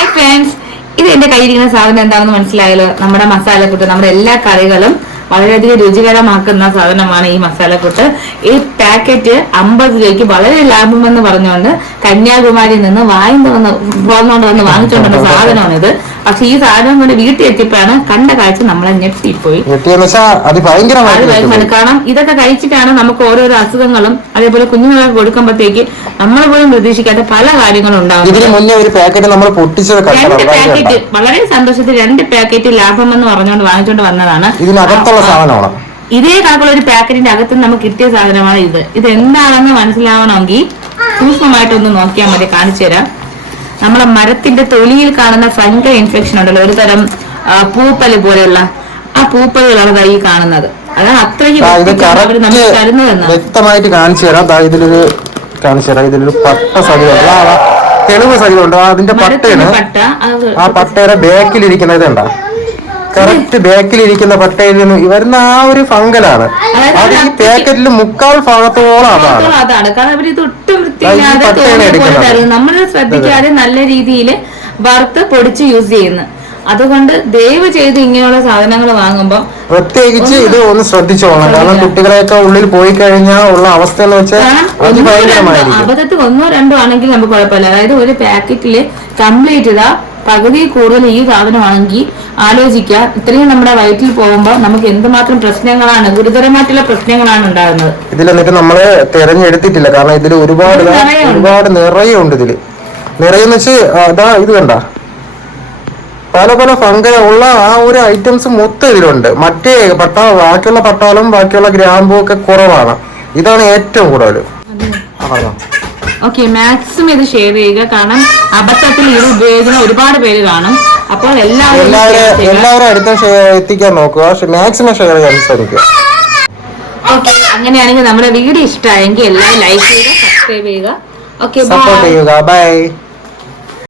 Hi friends ഇത് എന്റെ കയ്യിരിക്കുന്ന സാധനം എന്താണെന്ന് മനസ്സിലായല്ലോ നമ്മുടെ മസാലക്കൂട്ട് നമ്മുടെ എല്ലാ കറികളും വളരെയധികം രുചികരമാക്കുന്ന സാധനമാണ് ഈ മസാലക്കൂട്ട് ഈ പാക്കറ്റ് അമ്പത് രൂപയ്ക്ക് വളരെ ലാഭമെന്ന് പറഞ്ഞുകൊണ്ട് കന്യാകുമാരിയിൽ നിന്ന് വാങ്ങി വന്ന് പോന്നോണ്ട് വന്ന് വാങ്ങിച്ചുകൊണ്ട് സാധനമാണിത് പക്ഷെ ഈ സാധനം കൊണ്ട് വീട്ടിൽ എത്തിയപ്പോഴാണ് കണ്ട കാഴ്ച നമ്മളെ ഞെട്ടിപ്പോയി. കാരണം ഇതൊക്കെ കഴിച്ചിട്ടാണ് നമുക്ക് ഓരോരോ അസുഖങ്ങളും അതേപോലെ കുഞ്ഞുങ്ങൾക്ക് കൊടുക്കുമ്പോഴത്തേക്ക് നമ്മൾ പോലും പ്രതീക്ഷിക്കാത്ത പല കാര്യങ്ങളും പൊട്ടിച്ചത് രണ്ട് പാക്കറ്റ് വളരെ സന്തോഷത്തിൽ രണ്ട് പാക്കറ്റ് ലാഭം എന്ന് പറഞ്ഞുകൊണ്ട് വാങ്ങിച്ചുകൊണ്ട് വന്നതാണ്. ഇതിനകത്തുള്ള സാധനമാണ്. ഇതേ കണക്കുള്ള ഒരു പാക്കറ്റിന്റെ അകത്ത് നമുക്ക് കിട്ടിയ സാധനമാണ് ഇത്. ഇത് എന്താണെന്ന് മനസ്സിലാവണമെങ്കിൽ സൂക്ഷ്മമായിട്ടൊന്ന് നോക്കിയാൽ മതി കാണിച്ചു തരാം. നമ്മളെ മരത്തിന്റെ തൊലിയിൽ കാണുന്ന ഫംഗൽ ഇൻഫെക്ഷൻ ഉണ്ടല്ലോ ഒരു തരം പൂപ്പൽ പോലെയുള്ള ആ പൂപ്പലുകളാണ് ഈ കാണുന്നത്. അതാണ് അത്രയും വ്യക്തമായിട്ട് കാണിച്ചു തരാം. ഇതിലൊരു കാണിച്ചു തരാം. ഇതിലൊരു പട്ട ആ, തെളിവ് സരിവുണ്ട് ആ, അതിന്റെ പട്ടയാണ് പട്ട ആ പട്ടയുടെ ബാക്കിലിരിക്കുന്ന ഇതുണ്ട? കറക്റ്റ് ബാക്കിലിരിക്കുന്ന പട്ടയിൽ നിന്ന് വരുന്ന ആ ഒരു ഫംഗലാണ്. അത് ഈ പാക്കറ്റിൽ മുക്കാൽ ഭാഗത്തോളം അതാണ്. അതാണ്. കാരണം അവർ ഇത് ഒട്ടും വൃത്തിയില്ലാതെ. നമ്മൾ ശ്രദ്ധിക്കാതെ നല്ല രീതിയിൽ വറുത്ത് പൊടിച്ച് യൂസ് ചെയ്യുന്നു. അതുകൊണ്ട് ദയവ് ചെയ്ത് ഇങ്ങനെയുള്ള സാധനങ്ങൾ വാങ്ങുമ്പോൾ പ്രത്യേകിച്ച് ഇത് ഒന്ന് ശ്രദ്ധിച്ചോളണം. കാരണം കുട്ടികളെയൊക്കെ ഉള്ളിൽ പോയി കഴിഞ്ഞാൽ ഉള്ള അവസ്ഥ എന്ന് വെച്ചാൽ അബദ്ധത്തിൽ ഒന്നോ രണ്ടോ ആണെങ്കിൽ നമുക്ക് കുഴപ്പമില്ല. അതായത് ഒരു പാക്കറ്റിൽ കംപ്ലീറ്റ് ഇതാ പകുതി കൂടുതൽ ഈ സാധനമാണെങ്കിൽ ആലോചിക്കുക ഇത്രയും നമ്മുടെ വയറ്റിൽ പോകുമ്പോൾ നമുക്ക് എന്തുമാത്രം പ്രശ്നങ്ങളാണ് ഗുരുതരമായിട്ടുള്ള പ്രശ്നങ്ങളാണ് ഉണ്ടാകുന്നത്. ഇതിൽ എന്നിട്ട് നമ്മൾ തെരഞ്ഞെടുത്തിട്ടില്ല. കാരണം ഇതിൽ ഒരുപാട് ഒരുപാട് നിറയെ ഉണ്ട്. ഇതിൽ നിറയുണ്ട് ഇതിൽ. നിറയെന്ന് വെച്ച് അതാ ഇത് കണ്ട. പല പല ഫംഗ ഉള്ള ആ ഒരു ഐറ്റംസ് മൊത്തം ഇതിലുണ്ട്. മറ്റേ പട്ട ബാക്കിയുള്ള പട്ടാളും ബാക്കിയുള്ള ഗ്രാമ്പും ഒക്കെ കുറവാണ്. ഇതാണ് ഏറ്റവും കൂടുതൽ ആ, പറഞ്ഞോ. ഓക്കെ മാക്സിമം ഇത് ഷെയർ ചെയ്യുക. കാരണം അബദ്ധത്തിൽ ഇത് ഉപയോഗിക്കുന്ന ഒരുപാട് പേര് കാണും. അപ്പോൾ എല്ലാവരും എല്ലാവരും അടുത്ത എത്തിക്കാൻ നോക്കുക. മാക്സിമം ഷെയർ ചെയ്യാൻ ശ്രമിക്കുക. ഓക്കെ അങ്ങനെയാണെങ്കിൽ നമ്മുടെ വീഡിയോ ഇഷ്ടമായെങ്കിൽ എല്ലാവരും ലൈക്ക് ചെയ്യുക സബ്സ്ക്രൈബ് ചെയ്യുക. ഓക്കെ സപ്പോർട്ട് ചെയ്യുക. ബൈ